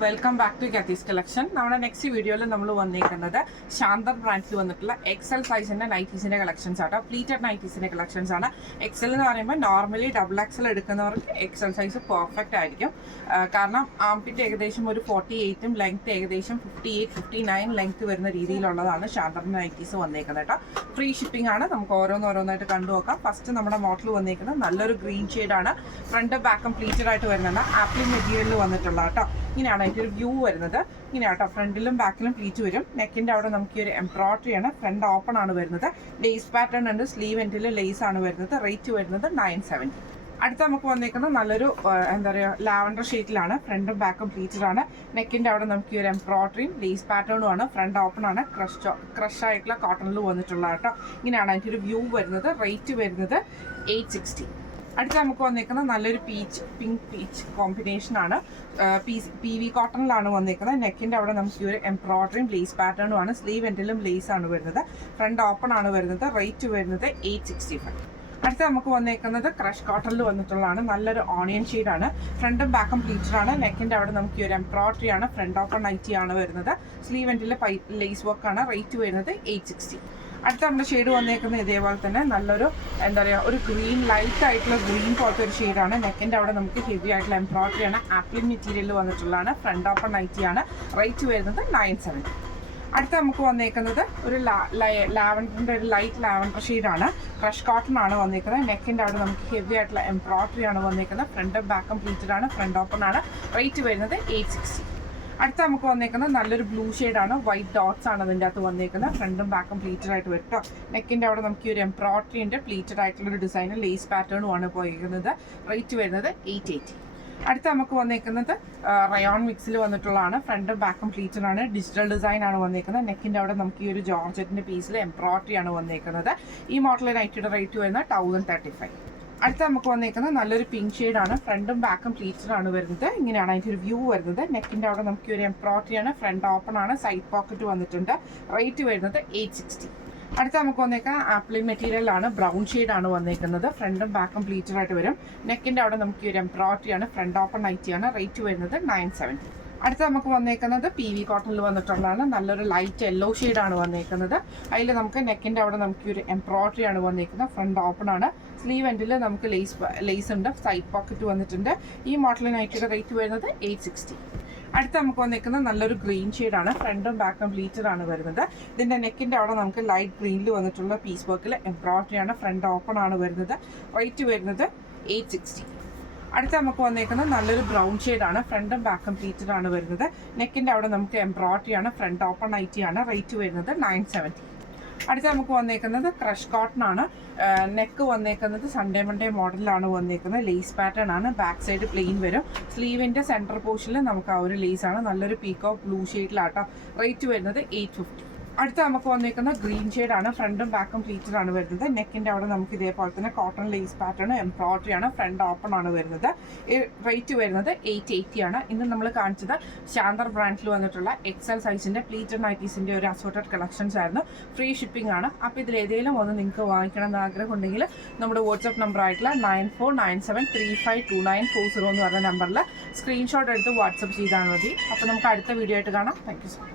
Welcome back to കാത്തീസ് collection. നമ്മുടെ next വീഡിയോയിൽ നമ്മൾ വന്നിരിക്കുന്നത് ശാന്തർ ബ്രാൻഡിൽ വന്നിട്ടുള്ള എക്സൽ സൈസിന്റെ നൈറ്റീസിന്റെ കളക്ഷൻസ് ആട്ടോ. പ്ലീറ്റഡ് നൈറ്റീസിന്റെ കളക്ഷൻസ് ആണ്. എക്സൽ എന്ന് പറയുമ്പോൾ നോർമലി ഡബിൾ എക്സൽ എടുക്കുന്നവർക്ക് എക്സൽ സൈസ് പെർഫെക്റ്റ് ആയിരിക്കും. കാരണം ആംപിറ്റ് ഏകദേശം ഒരു 48ഉം ലെങ്ത് ഏകദേശം 58-59 ലെങ്ത് വരുന്ന രീതിയിലുള്ളതാണ് ശാന്തറിന്റെ നൈറ്റീസ് വന്നേക്കുന്നത് കേട്ടോ. ഫ്രീ ഷിപ്പിംഗ് ആണ്. നമുക്ക് ഓരോന്നോരോന്നായിട്ട് കണ്ടു നോക്കാം. ഫസ്റ്റ് നമ്മുടെ മോഡൽ വന്നേക്കുന്നത് നല്ലൊരു ഗ്രീൻ ഷെയ്ഡാണ്. ഫ്രണ്ട് ബാക്കും പ്ലീറ്റഡ് ആയിട്ട് വരുന്നുണ്ട്. ആപ്ലിംഗ് മെറ്റീരിയലിൽ വന്നിട്ടുള്ള കേട്ടോ. ഇങ്ങനെയാണ് അതിൻ്റെ ഒരു വ്യൂ വരുന്നത്. ഇങ്ങനെയാണ് കേട്ടോ. ഫ്രണ്ടിലും ബാക്കിലും പ്ലീറ്റ് വരും. നെക്കിൻ്റെ അവിടെ നമുക്ക് ഈ ഒരു എംബ്രോയിഡറി ആണ്. ഫ്രണ്ട് ഓപ്പൺ ആണ് വരുന്നത്. ലേസ് പാറ്റേൺ ഉണ്ട്. സ്ലീവ് എൻഡിൽ ലേസ് ആണ് വരുന്നത്. റേറ്റ് വരുന്നത് 970. അടുത്ത നമുക്ക് വന്നേക്കുന്നത് നല്ലൊരു എന്താ പറയുക ലാവൻഡർ ഷെയ്ഡിലാണ്. ഫ്രണ്ടും ബാക്കും പ്ലീറ്റഡ് ആണ്. നെക്കിൻ്റെ അവിടെ നമുക്ക് ഈ ഒരു എംബ്രോയിഡറിയും ലേസ് പാറ്റേണും ആണ്. ഫ്രണ്ട് ഓപ്പൺ ആണ്. ക്രഷ് ആയിട്ടുള്ള കോട്ടണിൽ വന്നിട്ടുള്ള കേട്ടോ. ഇങ്ങനെയാണ് അതിൻ്റെ ഒരു വ്യൂ വരുന്നത്. റേറ്റ് വരുന്നത് 860. അടുത്ത നമുക്ക് വന്നേക്കുന്നത് നല്ലൊരു പിങ്ക് പീച്ച് കോമ്പിനേഷൻ ആണ്. പി വി കോട്ടണിലാണ് വന്നേക്കുന്നത്. നെക്കിൻ്റെ അവിടെ നമുക്ക് ഈ ഒരു എംബ്രോയിഡറിയും ലേസ് പാറ്റേണും ആണ്. സ്ലീവ് എൻഡിലും ലേസ് ആണ് വരുന്നത്. ഫ്രണ്ട് ഓപ്പൺ ആണ് വരുന്നത്. റേറ്റ് വരുന്നത് 865. അടുത്ത നമുക്ക് വന്നേക്കുന്നത് ക്രഷ് കോട്ടണിൽ വന്നിട്ടുള്ളതാണ്. നല്ലൊരു ഓണിയൻ ഷെയ്ഡാണ്. ഫ്രണ്ടും ബാക്കും പ്ലീറ്റഡ് ആണ്. നെക്കിൻ്റെ അവിടെ നമുക്ക് ഈ ഒരു എംബ്രോയിഡറി ആണ്. ഫ്രണ്ട് ഓപ്പൺ നൈറ്റി ആണ് വരുന്നത്. സ്ലീവ് എൻഡിൽ ലേസ് വർക്ക് ആണ്. റേറ്റ് വരുന്നത് 860. അടുത്ത നമ്മുടെ ഷെയ്ഡ് വന്നേക്കുന്നത് ഇതേപോലെ തന്നെ നല്ലൊരു എന്താ പറയുക ഒരു ഗ്രീൻ ലൈറ്റ് ആയിട്ടുള്ള ഗ്രീൻ പോലത്തെ ഒരു ഷെയ്ഡാണ്. നെക്കിൻ്റെ അവിടെ നമുക്ക് ഹെവി ആയിട്ടുള്ള എംബ്രോയിഡറി ആണ്. ആപ്ലിംഗ് മെറ്റീരിയലിൽ വന്നിട്ടുള്ളതാണ്. ഫ്രണ്ട് ഓപ്പൺ നൈറ്റി ആണ്. റേറ്റ് വരുന്നത് 970. അടുത്ത നമുക്ക് വന്നേക്കുന്നത് ഒരു ലാവൻഡറിൻ്റെ ഒരു ലൈറ്റ് ലാവൻഡർ ഷെയ്ഡാണ്. ക്രഷ് കോട്ടൺ ആണ് വന്നേക്കുന്നത്. നെക്കിൻ്റെ അവിടെ നമുക്ക് ഹെവി ആയിട്ടുള്ള എംബ്രോയിഡറി ആണ് വന്നേക്കുന്നത്. ഫ്രണ്ടും ബാക്കും പ്ലീറ്റഡ് ആണ്. ഫ്രണ്ട് ഓപ്പൺ ആണ്. റേറ്റ് വരുന്നത് 860. അടുത്ത നമുക്ക് വന്നേക്കുന്നത് നല്ലൊരു ബ്ലൂ ഷെയ്ഡാണ്. വൈറ്റ് ഡോട്ട്സ് ആണ് അതിൻ്റെ അകത്ത് വന്നേക്കുന്നത്. ഫ്രണ്ടും ബാക്കും പ്ലീറ്റഡ് ആയിട്ട് വരും കേട്ടോ. നെക്കിൻ്റെ അവിടെ നമുക്ക് ഈ ഒരു എംബ്രോയിഡറിൻ്റെ പ്ലീറ്റഡ് ആയിട്ടുള്ളൊരു ഡിസൈൻ ലേസ് പാറ്റേണും ആണ് പോയിരിക്കുന്നത്. റേറ്റ് വരുന്നത് 880. അടുത്ത നമുക്ക് വന്നേക്കുന്നത് റയോൺ മിക്സിൽ വന്നിട്ടുള്ളതാണ്. ഫ്രണ്ടും ബാക്കും പ്ലീറ്റഡ് ആണ്. ഡിജിറ്റൽ ഡിസൈൻ ആണ് വന്നേക്കുന്നത്. നെക്കിൻ്റെ അവിടെ നമുക്ക് ഈ ഒരു ജോർജറ്റിൻ്റെ പീസിൽ എംബ്രോയിഡറി ആണ് വന്നേക്കുന്നത്. ഈ മോഡൽ നൈറ്റിയുടെ റേറ്റ് വരുന്നത് 1035. അടുത്ത നമുക്ക് വന്നേക്കുന്നത് നല്ലൊരു പിങ്ക് ഷെയ്ഡാണ്. ഫ്രണ്ടും ബാക്കും പ്ലീറ്റഡ് ആണ് വരുന്നത്. ഇങ്ങനെയാണ് അതിൻ്റെ ഒരു വ്യൂ വരുന്നത്. നെക്കിൻ്റെ അവിടെ നമുക്ക് ഒരു എംബ്രോയിഡറി ആണ്. ഫ്രണ്ട് ഓപ്പൺ ആണ്. സൈഡ് പോക്കറ്റ് വന്നിട്ടുണ്ട്. റേറ്റ് വരുന്നത് 860. അടുത്ത നമുക്ക് വന്നേക്കാൻ ആപ്ലിംഗ് മെറ്റീരിയലാണ്. ബ്രൗൺ ഷെയ്ഡാണ് വന്നേക്കുന്നത്. ഫ്രണ്ടും ബാക്കും പ്ലീറ്റഡ് ആയിട്ട് വരും. നെക്കിൻ്റെ അവിടെ നമുക്ക് ഈ ഒരു എംബ്രോയിഡറി ആണ്. Front open നൈറ്റിയാണ്. റേറ്റ് വരുന്നത് 970. അടുത്ത നമുക്ക് വന്നേക്കുന്നത് പി വി കോട്ടണിൽ വന്നിട്ടുള്ളതാണ്. നല്ലൊരു ലൈറ്റ് യെല്ലോ ഷെയ്ഡാണ് വന്നേക്കുന്നത്. അതിൽ നമുക്ക് നെക്കിൻ്റെ അവിടെ നമുക്ക് ഒരു എംബ്രോയിഡറി ആണ് വന്നേക്കുന്നത്. ഫ്രണ്ട് ഓപ്പൺ ആണ്. സ്ലീവ് എൻഡിൽ നമുക്ക് ലേസ് ഉണ്ട്. സൈഡ് പോക്കറ്റ് വന്നിട്ടുണ്ട്. ഈ മോഡൽ നൈറ്റിയുടെ റേറ്റ് വരുന്നത് 860. അടുത്ത നമുക്ക് വന്നേക്കുന്നത് നല്ലൊരു ഗ്രീൻ ഷെയ്ഡാണ്. ഫ്രണ്ടും ബാക്കും പ്ലീറ്റഡ് ആണ് വരുന്നത്. ഇതിൻ്റെ നെക്കിൻ്റെ അവിടെ നമുക്ക് ലൈറ്റ് ഗ്രീനിൽ വന്നിട്ടുള്ള പീസ് വർക്കിൽ എംബ്രോയിഡറി ആണ്. ഫ്രണ്ട് ഓപ്പൺ ആണ് വരുന്നത്. റേറ്റ് വരുന്നത് 860. അടുത്ത നമുക്ക് വന്നേക്കുന്നത് നല്ലൊരു ബ്രൗൺ ഷെയ്ഡാണ്. ഫ്രണ്ടും ബാക്കും പ്ലീറ്റഡ് ആണ് വരുന്നത്. നെക്കിൻ്റെ അവിടെ നമുക്ക് എംബ്രോയിഡറി ആണ്. ഫ്രണ്ട് ഓപ്പൺ നൈറ്റി ആണ്. റേറ്റ് വരുന്നത് 970. അടുത്ത നമുക്ക് വന്നേക്കുന്നത് ക്രഷ് കോട്ടൺ ആണ്. നെക്ക് വന്നേക്കുന്നത് സൺഡേ മൺഡേ മോഡലിലാണ് വന്നേക്കുന്നത്. ലേസ് പാറ്റേൺ ആണ്. ബാക്ക് സൈഡ് പ്ലെയിൻ വരും. സ്ലീവിൻ്റെ സെൻറ്റർ പോർഷനിൽ നമുക്ക് ആ ഒരു ലേസ് ആണ്. നല്ലൊരു പീക്കോ ബ്ലൂ ഷെയ്ഡിലാട്ടോ. റേറ്റ് വരുന്നത് 850. അടുത്ത നമുക്ക് വന്നേക്കുന്ന ഗ്രീൻ ഷെയ്ഡാണ്. ഫ്രണ്ടും ബാക്കും പ്ലീറ്റഡ് ആണ് വരുന്നത്. നെക്കിൻ്റെ അവിടെ നമുക്ക് ഇതേപോലെ തന്നെ കോട്ടൺ ലേസ് പാറ്റേൺ എംബ്രോയിഡറി ആണ്. ഫ്രണ്ട് ഓപ്പൺ ആണ് വരുന്നത്. റേറ്റ് വരുന്നത് 880 ആണ്. ഇന്ന് നമ്മൾ കാണിച്ചത് ശാന്തർ ബ്രാൻഡിൽ വന്നിട്ടുള്ള എക്സൽ സൈസിൻ്റെ പ്ലീറ്റഡ് നൈറ്റീസിൻ്റെ ഒരു അസോർട്ടഡ് കളക്ഷൻസ് ആയിരുന്നു. ഫ്രീ ഷിപ്പിംഗ് ആണ്. അപ്പോൾ ഇതിലേതെങ്കിലും ഒന്ന് നിങ്ങൾക്ക് വാങ്ങിക്കണം എന്ന് ആഗ്രഹം ഉണ്ടെങ്കിൽ നമ്മുടെ വാട്സ്ആപ്പ് നമ്പർ ആയിട്ടുള്ള 9497352940 എന്ന് പറഞ്ഞ നമ്പറിൽ സ്ക്രീൻഷോട്ട് എടുത്ത് വാട്സപ്പ് ചെയ്താൽ മതി. അപ്പോൾ നമുക്ക് അടുത്ത വീഡിയോ ആയിട്ട് കാണാം. Thank you so much.